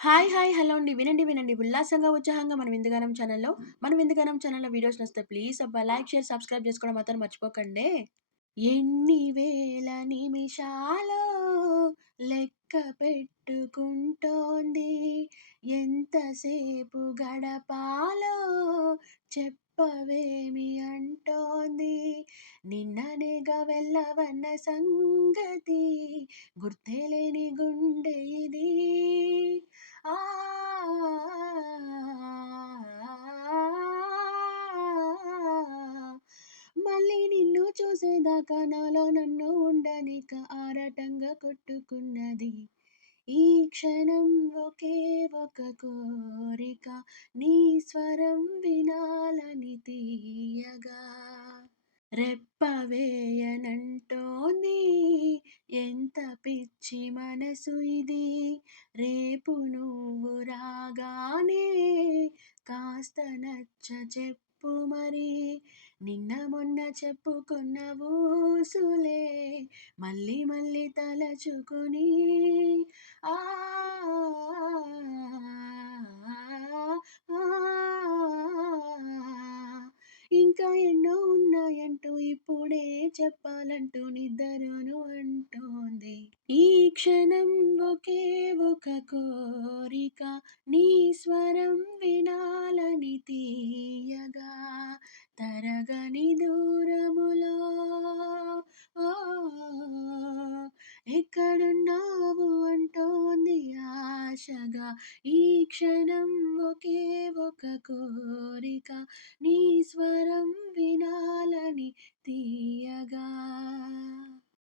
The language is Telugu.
హాయ్! హాయ్! హలో అండి. వినండి, వినండి. ఉల్లాసంగా, ఉత్సాహంగా మన విందుగానం ఛానల్‌లో వీడియోస్ నచ్చితే ప్లీజ్ అబ్బా! లైక్, షేర్, సబ్స్క్రైబ్ చేసుకోవడం మాత్రం మర్చిపోకండే. ఎన్ని వేల నిమిషాలో లెక్క పెట్టుకుంటోంది. ఎంతసేపు గడపాలో చెప్పవేమి అంటోంది. నిన్ననేగా వెళ్ళవన్న సంగతి గుర్తేలేని గుండె ఇది. ఆ! మళ్ళీ నిన్ను చూసేదాకా నాలో నన్ను ఉండనిక ఆరాటంగా కొట్టుకున్నది. ఈ క్షణం ఒకే ఒక కోరిక నీ స్వరం వినాలని తీయగా. రెప్ప వేయనంటోంది ఎంత పిచ్చి మనసు ఇది. రేపు నువ్వు రాగానే కాస్త నచ్చ చెప్పు మరి. నిన్న మొన్న చెప్పుకున్న ఊసులే మళ్ళీ మళ్ళీ తలచుకుని ఆ ఇంకా ఎన్నో ఉన్నాయంటూ ఇప్పుడే చెప్పాలంటూ నిద్రను అంటోంది. ఈ క్షణం ఒకే ఒక కోరిక నీ స్వరం వినాలని తీయగా. తరగని దూరములో ఆ, ఎక్కడున్నావు అంటోంది ఆశగా. ఈ క్షణం ఒకే ఒక కోరిక నీ స్వరం వినాలని తీయగా.